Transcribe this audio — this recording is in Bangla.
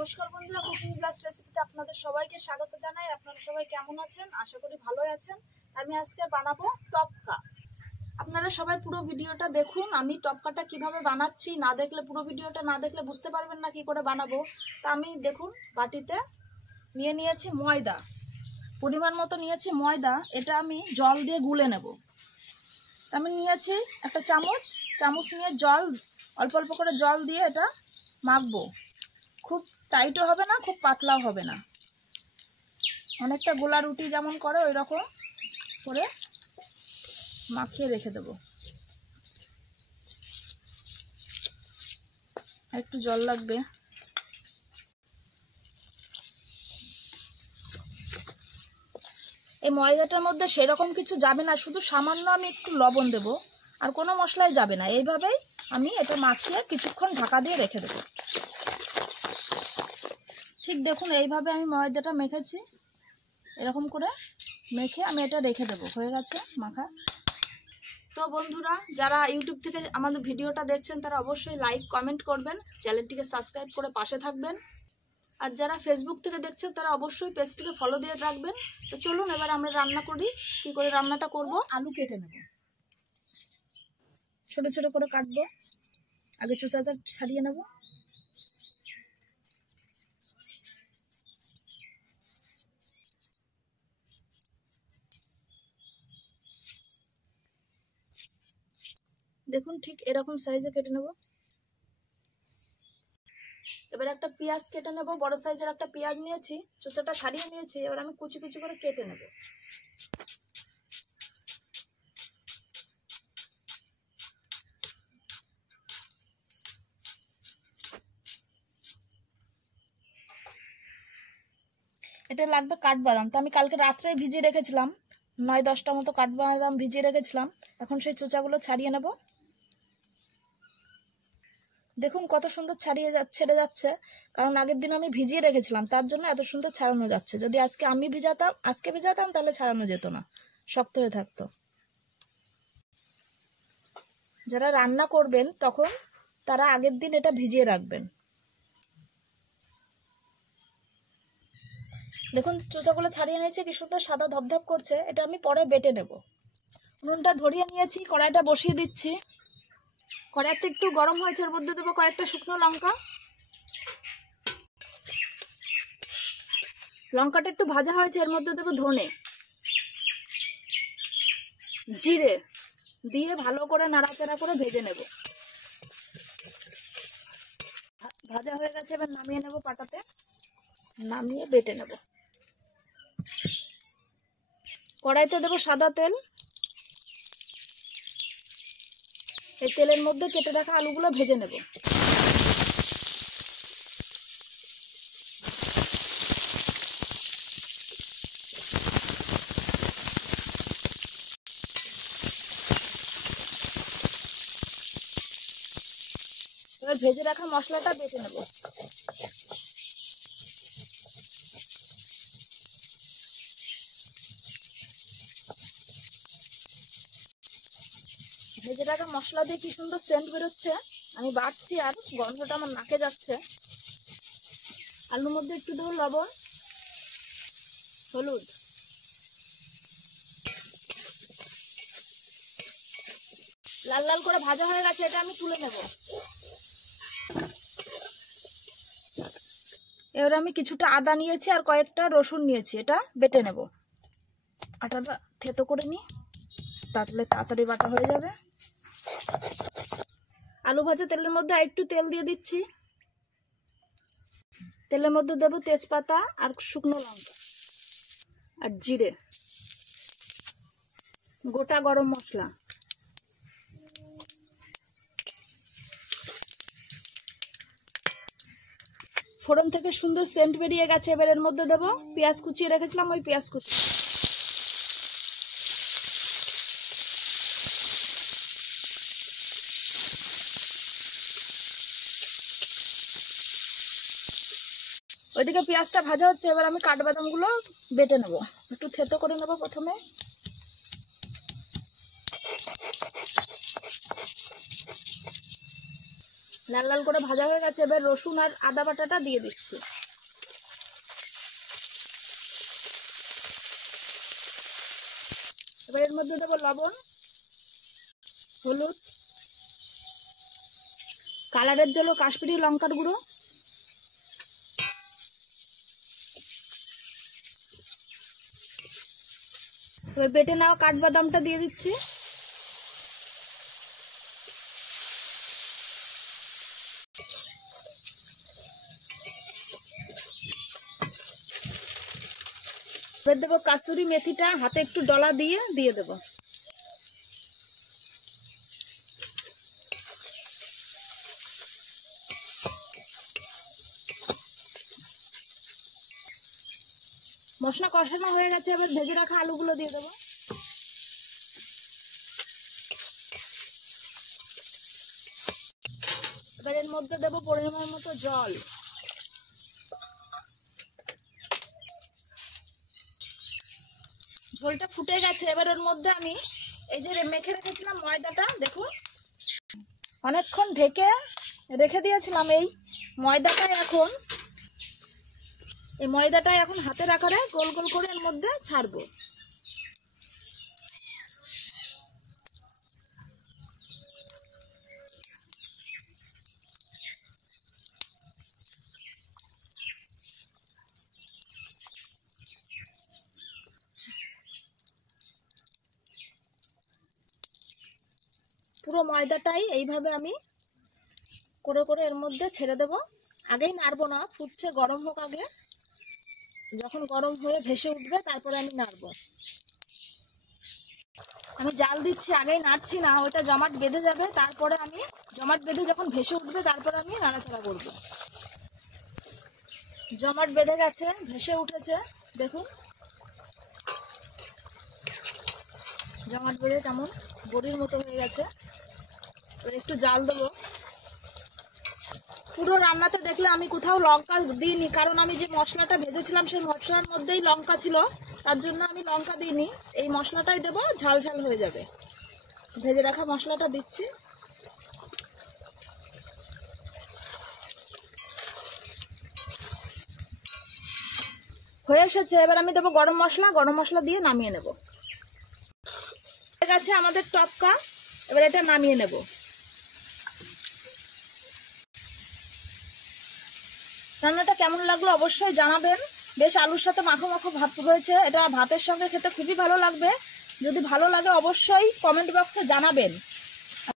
নমস্কার বন্ধুরা, কুকিং ক্লাস রেসিপিতে আপনাদের সবাইকে স্বাগত জানাই। আপনারা সবাই কেমন আছেন? আশা করি ভালোই আছেন। আমি আজকে বানাবো টপকা। আপনারা সবাই পুরো ভিডিওটা দেখুন। আমি টপকাটা কিভাবে বানাচ্ছি, না দেখলে পুরো ভিডিওটা না দেখলে বুঝতে পারবেন না কি করে বানাবো। তা আমি দেখুন বাটিতে নিয়েছি ময়দা, পরিমাণ মতো নিয়েছি ময়দা। এটা আমি জল দিয়ে গুলে নেব। আমি নিয়েছি একটা চামচ নিয়ে জল, অল্প অল্প করে জল দিয়ে এটা মাখবো। খুব টাইটও হবে না, খুব পাতলাও হবে না, অনেকটা গোলা রুটি যেমন করে ওই রকম করে মাখিয়ে রেখে দেব। আর একটু জল লাগবে। এই ময়দাটার মধ্যে সেরকম কিছু যাবে না, শুধু সামান্য আমি একটু লবণ দেব, আর কোনো মশলাই যাবে না। এইভাবেই আমি এটা মাখিয়ে কিছুক্ষণ ঢাকা দিয়ে রেখে দেব। ঠিক দেখুন এইভাবে আমি ময়দাটা মেখেছি, এরকম করে মেখে আমি এটা রেখে দেব। হয়ে গেছে মাখা। তো বন্ধুরা, যারা ইউটিউব থেকে আমাদের ভিডিওটা দেখছেন তারা অবশ্যই লাইক কমেন্ট করবেন, চ্যানেলটিকে সাবস্ক্রাইব করে পাশে থাকবেন। আর যারা ফেসবুক থেকে দেখছেন তারা অবশ্যই পেজটিকে ফলো দিয়ে রাখবেন। তো চলুন এবার আমরা রান্না করি। কি করে রান্নাটা করব? আলু কেটে নেব, ছোট ছোট করে কাটবো। আগে চোচাটা ছাড়িয়ে নেব। দেখুন ঠিক এরকম সাইজে কেটে নেব। এবার একটা পেঁয়াজ কেটে নেব। বড় সাইজের একটা পেঁয়াজ নিয়েছি, চোচাটা ছাড়িয়ে নিয়েছি। এবার আমি কুচি কুচি করে কেটে নেব। এটা লাগবে কাঠবাদাম। তো আমি কালকে রাত্রে ভিজিয়ে রেখেছিলাম, 9-10টা মতো কাঠবাদাম ভিজিয়ে রেখেছিলাম। এখন সেই চোচাগুলো ছাড়িয়ে নেব। দেখুন কত সুন্দর ছেড়ে যাচ্ছে, কারণ আগের দিন আমি ভিজিয়ে রেখেছিলাম, তার জন্য এত সুন্দর ছাড়ানো যাচ্ছে। যদি আজকে ভিজাতাম তাহলে ছাড়ানো যেত না, শক্ত হয়ে থাকতো। যারা রান্না করবেন তখন তারা আগের দিন এটা ভিজিয়ে রাখবেন। দেখুন চোচাগুলো ছাড়িয়ে নিয়েছি, কি সুন্দর সাদা ধপধপ করছে। এটা আমি পরে বেটে নেব। উনুনটা ধরিয়ে নিয়েছি, কড়াইটা বসিয়ে দিচ্ছি। কড়াইটা একটু গরম হয়েছে, এর মধ্যে দেবো কয়েকটা শুকনো লঙ্কা। লঙ্কাটা একটু ভাজা হয়েছে, এর মধ্যে দেবো ধনে, জিরে দিয়ে ভালো করে নাড়াচাড়া করে ভেজে নেব। ভাজা হয়ে গেছে, এবার নামিয়ে নেব পাটাতে, নামিয়ে বেটে নেব। কড়াইতে দেবো সাদা তেল। এই তেলের মধ্যে কেটে রাখা আলুগুলো ভেজে নেব। এবার ভেজে রাখা মশলাটা বেটে নেব। ভেজে রাখা মশলা দিয়ে কি সুন্দর সেন্ট বেরোচ্ছে। আমি বাড়ছি আর গন্ধটা আমার নাকে যাচ্ছে। আলুর মধ্যে একটু দেবো লবণ, হলুদ, লাল লাল করে ভাজা হয়ে গেছে। এটা আমি তুলে নেব। এবার আমি কিছুটা আদা নিয়েছি আর কয়েকটা রসুন নিয়েছি, এটা বেটে নেব। আটাটা থেতো করে নিই, তাহলে তাড়াতাড়ি বাটা হয়ে যাবে। আলু ভাজা তেলের মধ্যে একটু তেল দিয়ে দিচ্ছি। তেলের মধ্যে দেবো তেজপাতা আর শুকনো লঙ্কা আর জিরে, গোটা গরম মশলা, ফোড়ন থেকে সুন্দর সেন্ট বেরিয়ে গেছে। এবার এর মধ্যে দেবো পেঁয়াজ কুচিয়ে রেখেছিলাম, ওই পেঁয়াজ কুচি। ওইদিকে পেঁয়াজটা ভাজা হচ্ছে, এবার আমি কাঠবাদামগুলো বেটে নেব। একটু থেতো করে নেব প্রথমে। লাল লাল করে ভাজা হয়ে গেছে। এবার রসুন আর আদা বাটাটা দিয়ে দিচ্ছি। এবার এর মধ্যে দেবো লবণ, হলুদ, কালারের জন্য কাশ্মীরি লঙ্কার গুঁড়ো, এবার বেটে নেওয়া কাঠবাদামটা দিয়ে দিচ্ছি। এবার দেবো কাসুরি মেথিটা হাতে একটু ডলা দিয়ে দেবো। মশলা কষানো হয়ে গেছে, এবার ভেজে রাখা আলুগুলো দিয়ে দেবো। এবার এর মধ্যে দেবো পরিমাণ মতো জল। ঝোলটা ফুটে গেছে। এবার ওর মধ্যে আমি এই যে মেখে রেখেছিলাম ময়দাটা, দেখুন অনেকক্ষণ ঢেকে রেখে দিয়েছিলাম। এই ময়দাটাই এখন হাতের আকারে গোল গোল করে এর মধ্যে ছাড়বো। পুরো ময়দাটাই এইভাবে আমি করে করে এর মধ্যে ছেড়ে দেব। আগেই নাড়বো না, ফুটছে, গরম হোক আগে। যখন গরম হয়ে ভেসে উঠবে তারপরে আমি নাড়বো। আমি জাল দিচ্ছি, আগেই নাড়ছি না, ওটা জমাট বেঁধে যাবে। তারপরে আমি জমাট বেঁধে যখন ভেসে উঠবে তারপরে আমি নাড়াচাড়া করব। জমাট বেঁধে গেছে, ভেসে উঠেছে, দেখুন জমাট বেঁধে কেমন বড়ির মতো হয়ে গেছে। এবার একটু জাল দেবো। পুরো রান্নাতে দেখলে আমি কোথাও লঙ্কা দিইনি, কারণ আমি যে মশলাটা ভেজেছিলাম সেই মশলার মধ্যেই লঙ্কা ছিল, তার জন্য আমি লঙ্কা দিইনি। এই মশলাটাই দেবো, ঝাল ঝাল হয়ে যাবে। ভেজে রাখা মশলাটা দিচ্ছি। হয়ে এসেছে। এবার আমি দেবো গরম মশলা দিয়ে নামিয়ে নেব। হয়ে গেছে আমাদের টপকা। এবার এটা নামিয়ে নেব। রান্নাটা কেমন লাগলো অবশ্যই জানাবেন। বেশ আলুর সাথে মাখো মাখো ভাব হয়েছে। এটা ভাতের সঙ্গে খেতে খুবই ভালো লাগবে। যদি ভালো লাগে অবশ্যই কমেন্ট বক্সে জানাবেন।